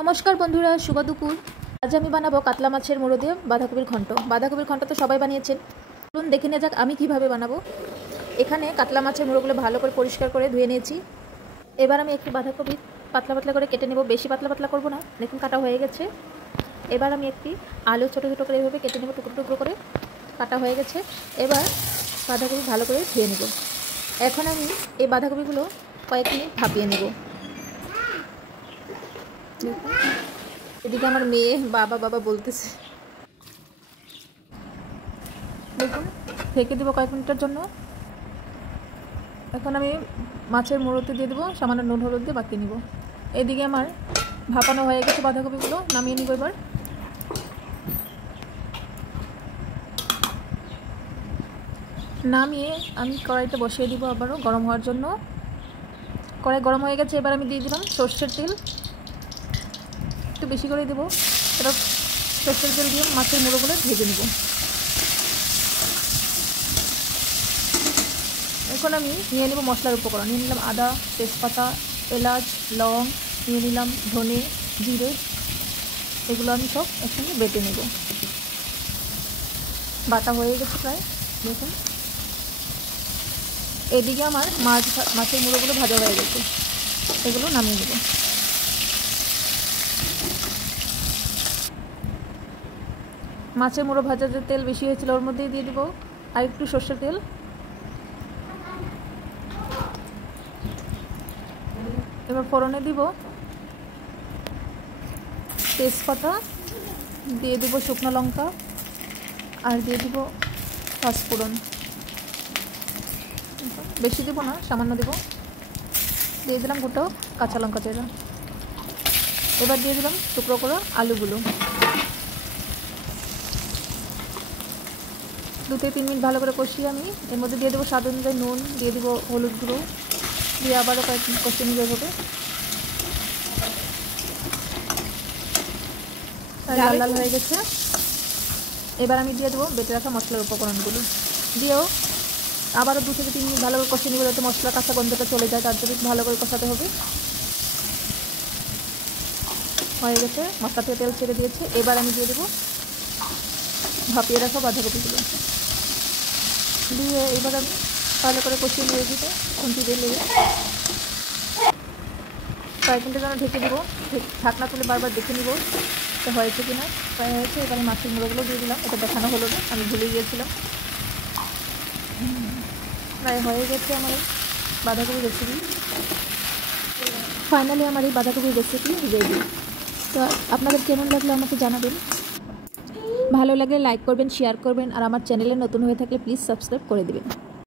নমস্কার বন্ধুরা, শুভ দুপুর। আজ আমি বানাবো কাতলা মাছের মুড়ো দিয়ে বাঁধাকপির ঘন্ট। বাঁধাকপির ঘন্ট তো সবাই বানিয়েছেন, চলুন দেখে নেওয়া যাক আমি কিভাবে বানাবো। এখানে কাতলা মাছের মুড়োগুলো ভালো করে পরিষ্কার করে ধুয়ে নিয়েছি। এবার আমি একটি বাঁধাকপি পাতলা পাতলা করে কেটে নেব, বেশি পাতলা পাতলা করবো না। দেখুন কাটা হয়ে গেছে। এবার আমি একটি আলু ছোটো ছোটো করে এভাবে কেটে নেব, টুকরো টুকরো করে কাটা হয়ে গেছে। এবার বাঁধাকপি ভালো করে ধুয়ে নেব। এখন আমি এই বাঁধাকপিগুলো কয়েক মিনিট ভাপিয়ে নেব। এদিকে আমার মেয়ে বাবা বাবা বলতেছে, দেখুন ঢেকে দেবো কয়েক মিনিটের জন্য। এখন আমি মাছের মুড়োতে দিয়ে দেবো সামান্য নুন হলুদ দিয়ে বাকি নিব। এদিকে আমার ভাপানো হয়ে গেছে বাঁধাকপিগুলো, নামিয়ে নিব। এবার নামিয়ে আমি কড়াইতে বসিয়ে দিব আবারও গরম হওয়ার জন্য। কড়াই গরম হয়ে গেছে, এবার আমি দিয়ে দিলাম সর্ষের তেল, একটু বেশি করে দেবো। এবার সর্ষের তেল দিয়ে মাছের মুড়োগুলো ভেজে নেব। এখন আমি নিয়ে নেব মশলার উপকরণ। নিয়ে নিলাম আদা, তেজপাতা, এলাচ, লং, নিয়ে নিলাম ধনে, জিরে। এগুলো আমি সব একসঙ্গে বেটে নেব। বাটা হয়ে গেছে প্রায়, দেখুন। এদিকে আমার মাছের মুড়োগুলো ভাজা হয়ে গেছে, এগুলো নামিয়ে নেব। মাছের মুড়ো ভাজার যে তেল বেশি হয়েছিল ওর মধ্যেই দিয়ে দেবো আর একটু সর্ষের তেল। এবার ফোড়নে দিব তেজপাতা, দিয়ে দেবো শুকনো লঙ্কা, আর দিয়ে দিব পাঁচফোড়ন। বেশি দেবো না, সামান্য দেবো। দিয়ে দিলাম গোটা কাঁচা লঙ্কা চেরা। এবার দিয়ে দিলাম টুকরো করা আলুগুলো। 2-3 মিনিট ভালো করে কষিয়ে আমি এর মধ্যে দিয়ে দেবো স্বাদ অনুযায়ী নুন, দিয়ে দেবো হলুদ গুঁড়ো, দিয়ে আবারও কয়েক মিনিট কষিয়ে নিয়ে যাবে। লাল লাল হয়ে গেছে। এবার আমি দিয়ে দেবো বেটে রাখা মশলার উপকরণগুলো, দিয়েও আবারও 2-3 মিনিট ভালো করে কষিয়ে নিব, যাতে মশলা কাঁচা গন্ধটা চলে যায়। তার জন্য ভালো করে কষাতে হবে। হয়ে গেছে, মশলা থেকে তেল ছেড়ে দিয়েছে। এবার আমি দিয়ে দেবো ভাপিয়ে রাখা বাঁধাকপিগুলো, দিয়ে এবার আমি ভালো করে কষিয়ে নিয়ে দিতে খুন্তি দিয়ে লেগে কয়েক মিনিটের জন্য ঢেকে দেবো। ঢাকনা তুলে বারবার দেখে নিব এটা হয়েছে কিনা। প্রায় হয়েছে। এবার মাছের মুড়োগুলো দিয়ে দিলাম, এটা দেখানো হলো না, আমি ভুলে গিয়েছিলাম। প্রায় হয়ে গেছে আমার এই বাঁধাকপির রেসিপি। ফাইনালি আমার এই বাঁধাকপির রেসিপি রেডি। তো আপনাদের কেমন লাগলো আমাকে জানাবেন। ভালো লাগলে লাইক করবেন, শেয়ার করবেন, আর আমার চ্যানেলে নতুন হয়ে থাকলে প্লিজ সাবস্ক্রাইব করে দেবেন।